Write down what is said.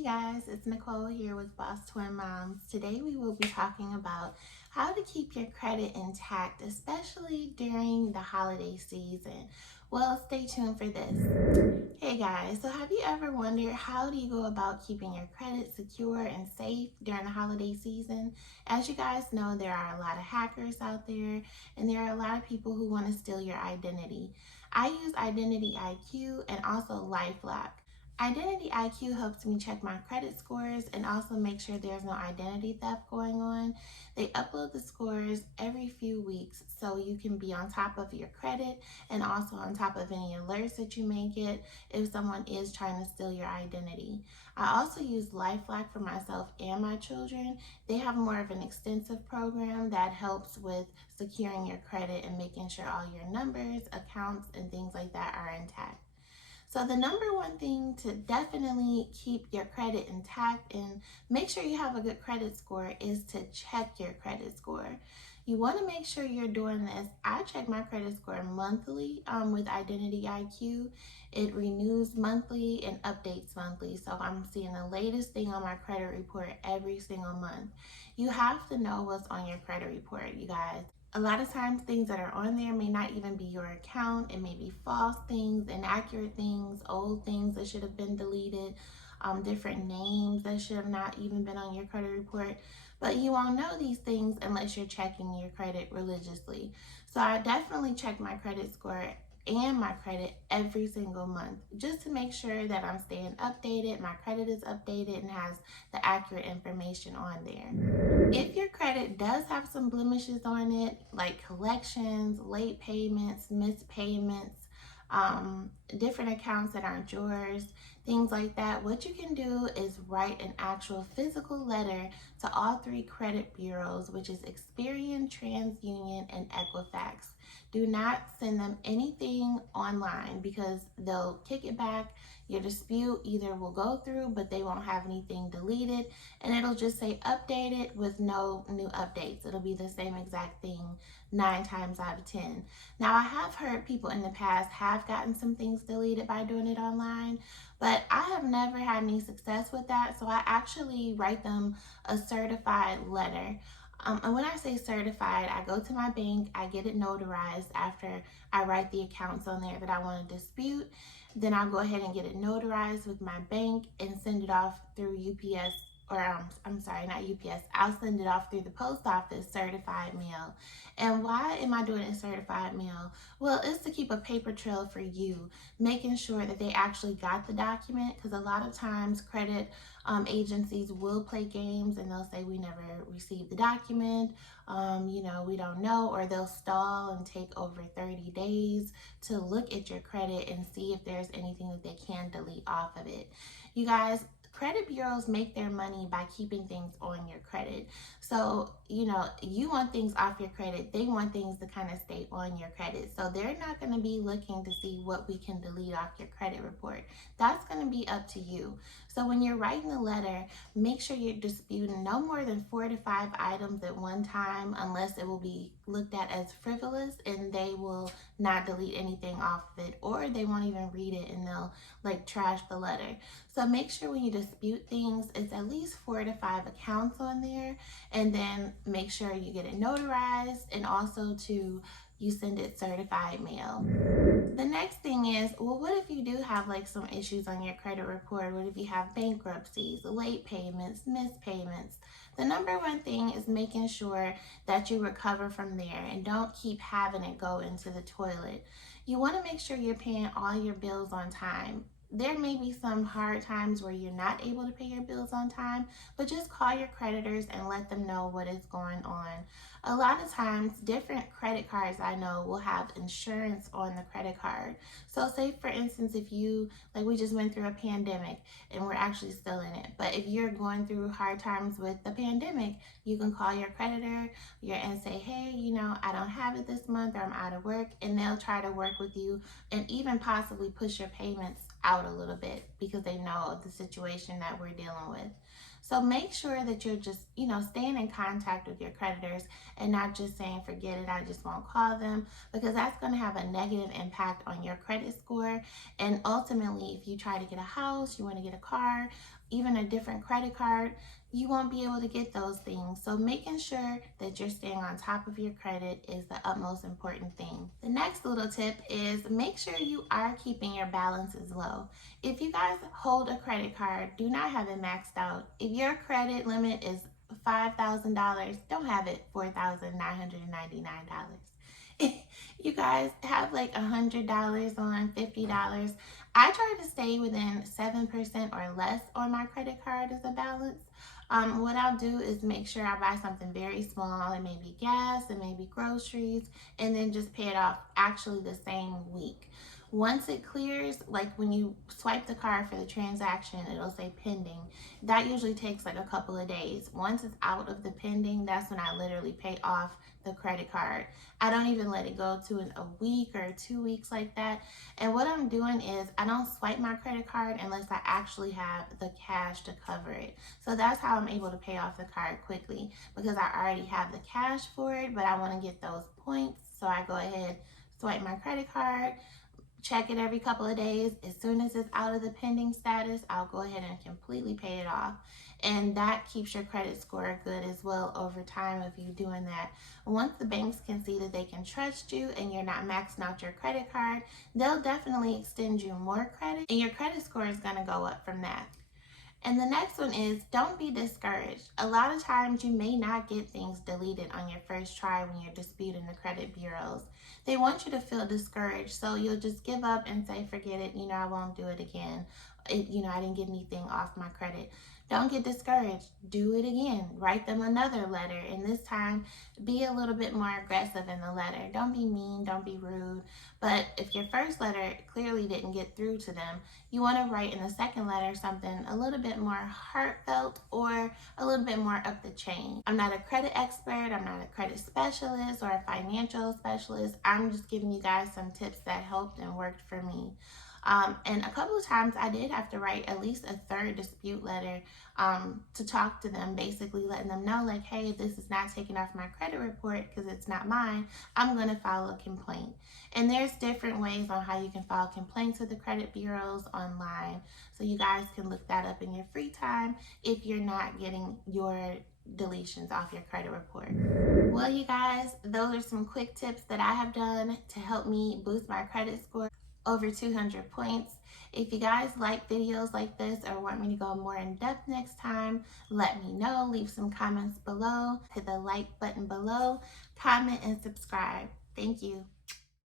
Hey guys, it's Nicole here with BossTwinMoms. Today we will be talking about how to keep your credit intact, especially during the holiday season. Well, stay tuned for this. Hey guys, so have you ever wondered how do you go about keeping your credit secure and safe during the holiday season? As you guys know, there are a lot of hackers out there and there are a lot of people who want to steal your identity. I use Identity IQ and also LifeLock. Identity IQ helps me check my credit scores and also make sure there's no identity theft going on. They upload the scores every few weeks so you can be on top of your credit and also on top of any alerts that you may get if someone is trying to steal your identity. I also use LifeLock for myself and my children. They have more of an extensive program that helps with securing your credit and making sure all your numbers, accounts, and things like that are intact. So the number one thing to definitely keep your credit intact and make sure you have a good credit score is to check your credit score. You want to make sure you're doing this. I check my credit score monthly with Identity IQ. It renews monthly and updates monthly. So I'm seeing the latest thing on my credit report every single month. You have to know what's on your credit report, you guys. A lot of times things that are on there may not even be your account. It may be false things, inaccurate things, old things that should have been deleted, different names that should have not even been on your credit report. But you won't know these things unless you're checking your credit religiously. So I definitely check my credit score and my credit every single month just to make sure that I'm staying updated, my credit is updated and has the accurate information on there. If your credit does have some blemishes on it, like collections, late payments, missed payments, different accounts that aren't yours, things like that, what you can do is write an actual physical letter to all three credit bureaus, which is Experian, TransUnion, and Equifax. Do not send them anything online because they'll kick it back. Your dispute either will go through, but they won't have anything deleted, and it'll just say updated with no new updates. It'll be the same exact thing 9 times out of 10. Now, I have heard people in the past have gotten some things deleted by doing it online, but I have never had any success with that, so I actually write them a certified letter. And when I say certified, I go to my bank, I get it notarized after I write the accounts on there that I want to dispute. Then I'll go ahead and get it notarized with my bank and send it off through UPS, or I'm sorry, not UPS. I'll send it off through the post office, certified mail. And why am I doing it certified mail? Well, it's to keep a paper trail for you, making sure that they actually got the document, because a lot of times credit agencies will play games and they'll say we never received the document, we don't know, or they'll stall and take over 30 days to look at your credit and see if there's anything that they can delete off of it. You guys, credit bureaus make their money by keeping things on your credit. So, you want things off your credit. They want things to kind of stay on your credit. So they're not going to be looking to see what we can delete off your credit report. That's going to be up to you. So when you're writing the letter, make sure you're disputing no more than 4 to 5 items at one time, unless it will be looked at as frivolous and they will not delete anything off of it, or they won't even read it and they'll trash the letter. So make sure when you dispute things, it's at least 4 to 5 accounts on there, and then make sure you get it notarized and also you send it certified mail. The next thing is, well, what if you do have some issues on your credit report? What if you have bankruptcies, late payments, missed payments? The number one thing is making sure that you recover from there and don't keep having it go into the toilet. You want to make sure you're paying all your bills on time. There may be some hard times where you're not able to pay your bills on time, but just call your creditors and let them know what is going on. A lot of times, different credit cards I know will have insurance on the credit card. So say for instance, if you, we just went through a pandemic and we're actually still in it, but if you're going through hard times with the pandemic, you can call your creditor and say, hey, I don't have it this month, or I'm out of work, and they'll try to work with you and even possibly push your payments out a little bit because they know the situation that we're dealing with. So make sure that you're just, staying in contact with your creditors and not just saying, forget it, I just won't call them, because that's going to have a negative impact on your credit score. And ultimately, if you try to get a house, you want to get a car, even a different credit card, you won't be able to get those things. So making sure that you're staying on top of your credit is the utmost important thing. The next little tip is make sure you are keeping your balances low. If you guys hold a credit card, do not have it maxed out. If your credit limit is $5,000, don't have it $4,999. You guys have like $100 on $50. I try to stay within 7% or less on my credit card as a balance. What I'll do is make sure I buy something very small. It may be gas, it may be groceries, and then just pay it off actually the same week. Once it clears, like when you swipe the card for the transaction, it'll say pending. That usually takes like a couple of days. Once it's out of the pending, that's when I literally pay off the credit card. I don't even let it go to a week or 2 weeks like that. And what I'm doing is I don't swipe my credit card unless I actually have the cash to cover it. So that's how I'm able to pay off the card quickly, because I already have the cash for it, but I want to get those points. So I go ahead, swipe my credit card, check it every couple of days. As soon as it's out of the pending status, I'll go ahead and completely pay it off. And that keeps your credit score good as well over time if you're doing that. Once the banks can see that they can trust you and you're not maxing out your credit card, they'll definitely extend you more credit, and your credit score is going to go up from that. And the next one is don't be discouraged. A lot of times you may not get things deleted on your first try when you're disputing the credit bureaus. They want you to feel discouraged, so you'll just give up and say, forget it, I won't do it again. I didn't get anything off my credit. Don't get discouraged. Do it again. Write them another letter, and this time be a little bit more aggressive in the letter. Don't be mean, don't be rude. But if your first letter clearly didn't get through to them, you want to write in the second letter something a little bit more heartfelt or a little bit more up the chain. I'm not a credit expert, I'm not a credit specialist or a financial specialist. I'm just giving you guys some tips that helped and worked for me. And a couple of times I did have to write at least a third dispute letter to talk to them, basically letting them know, like, hey, this is not taken off my credit report because it's not mine. I'm going to file a complaint. And there's different ways on how you can file complaints with the credit bureaus online. So you guys can look that up in your free time if you're not getting your deletions off your credit report. Well, you guys, those are some quick tips that I have done to help me boost my credit score over 200 points. If you guys like videos like this or want me to go more in depth next time, let me know. Leave some comments below. Hit the like button below, comment, and subscribe. Thank you.